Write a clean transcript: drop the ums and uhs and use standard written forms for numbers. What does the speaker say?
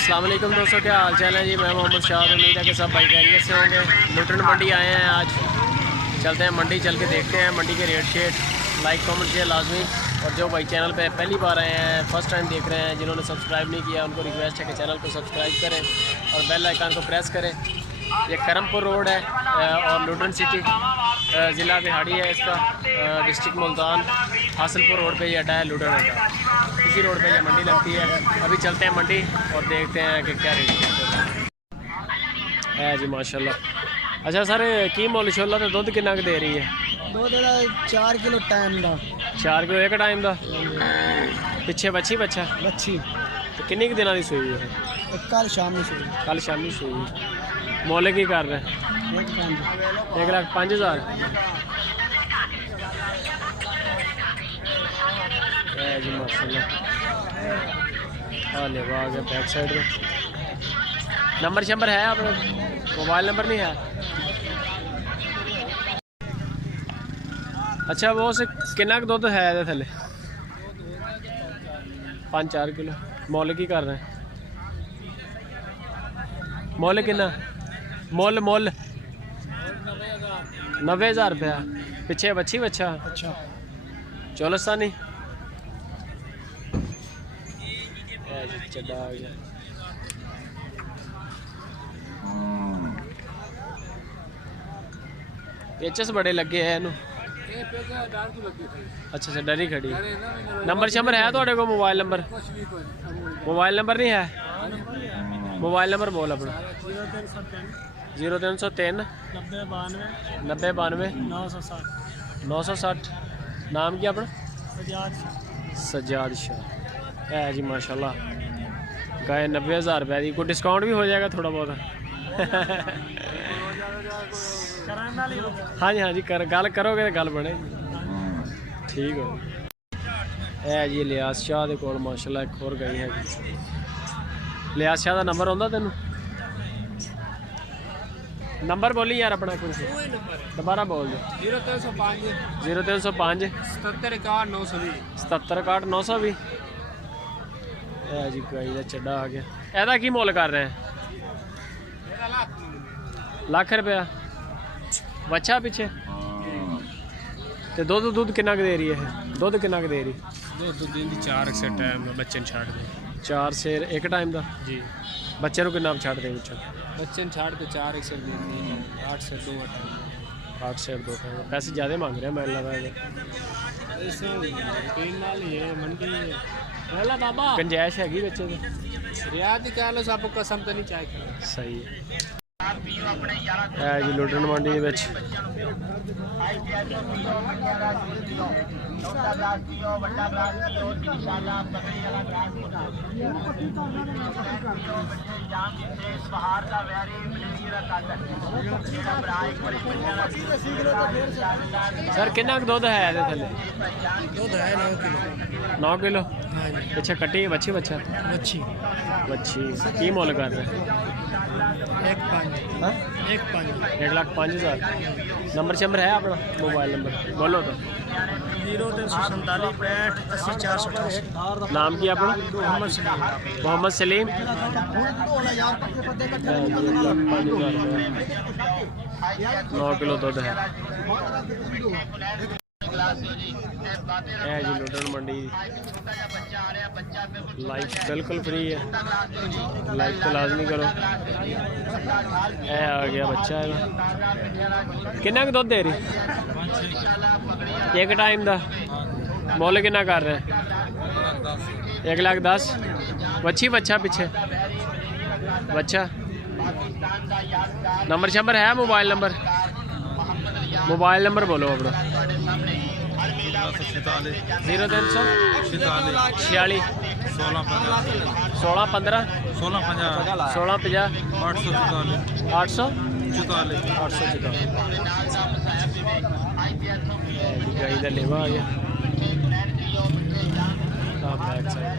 अस्सलाम वालेकुम दोस्तों, क्या हाल चाल है जी। मैं मोहम्मद शाह, उम्मीद है कि सब भाई खैरियत से होंगे। लुटन मंडी आए हैं आज, चलते हैं मंडी, चल के देखते हैं मंडी के रेट शेट। लाइक कमेंट शेयर लाजमी। और जो भाई चैनल पे पहली बार आए हैं, फर्स्ट टाइम देख रहे हैं, जिन्होंने सब्सक्राइब नहीं किया उनको रिक्वेस्ट है कि चैनल को सब्सक्राइब करें और बेल आइकन को प्रेस करें। ये करमपुर रोड है और लुटन सिटी ज़िला बिहाड़ी है इसका, डिस्ट्रिक्ट मुल्तान। हासिलपुर रोड पे ये अड्डा है लुटन अड्डा, इसी रोड पे ये मंडी लगती है। अभी चलते हैं मंडी और देखते हैं कि क्या रेट है जी। माशाल्लाह। अच्छा सर, की मुल छोला तो दुध कितना दे रही है? दुध 4 किलो टाइम का। 4 किलो एक टाइम का। पिछे बच्ची बच्चा बच्ची तो किन्नी के दिनों की सूई है? कल शाम सूई। कल शामी सूई। मोले की कर रहे हैं? 1,05,000 जी माशाल्लाह। हाँ ले आ गया बैक साइड में। नंबर शंबर है अपना? मोबाइल नंबर नहीं है? अच्छा, वो से कितना दुध है ये थले? 5-4 किलो। मोल की कर रहे हैं? मोल कितना? मोल 90,000 रुपया। पिछे बच्ची बच्चा? अच्छा चौलस्तानी चढ़ा आ गया। पेचस बड़े लगे है इनू। अच्छा अच्छा, डरी खड़ी। नंबर शंबर है थोड़े को? Mobile number? मोबाइल नंबर नहीं है? मोबाइल नंबर बोल अपना। 0303 90 92 960। नाम क्या अपना? सज्जाद शाह है जी माशाल्लाह। गाय 90,000 रुपये की। कोई डिस्काउंट भी हो जाएगा थोड़ा बहुत? हाँ जी हाँ जी, गल करोगे तो गल बनेगी। ठीक हो है जी। लियास शाह के कोल माशाल्लाह एक होर गाय है। लियास शाह का नंबर आंदा तेन? नंबर बोली यार अपना कुछ दोबारा बोल दो। 0305 0305 77 61 920 है जी। गाई का चड्डा आ गया। एदा की मुल कर रहे हैं? लाख रुपया। बच्चा पिछे तो दूध कितना दे रही है? दूध कितना दे रही? दुध दिन 4 से टाइम बच्चे छाड़ दे। 4 सेर एक टाइम का जी। बच्चे को कितना छाड़ दे? बच्चे छाड़ के 4 एक से देती है। 8 से 2 टाइम। 8 सेर 2 टाइम। पैसे ज़्यादा मांग रहे हैं मैं लगा बाबा। गुंजाइश हैगी बच्चे की? रियाद कह लो, सब कसम तो नहीं चाहिए। सही है जी। लुटन मंडी में सर कितना दुध है थले? दुध है 9 किलो। 9 किलो। हाँ जी। अच्छा, कटी बच्ची बच्चा? बच्ची बच्ची की मुल कर रहे हैं? 1,05,000। नंबर शंबर है अपना? मोबाइल नंबर बोलो तो। 0347 65 80 488। नाम क्या अपना? मोहम्मद सलीम। 9 किलो दूध है जी। लुटन मंडी लाइक बिल्कुल फ्री है, लाइक तो लाजमी करो। आ गया बच्चा है। कितना दुध दे रही? एक टाइम का। मोल कितना कर रहे हैं? 1,10,000। बच्ची बच्चा पिछे? बच्चा। नंबर शंबर है? Mobile number? मोबाइल नंबर बोलो अपना। 0346 46 16 15 16 50 844 गाई का लेवा आ गया। Back side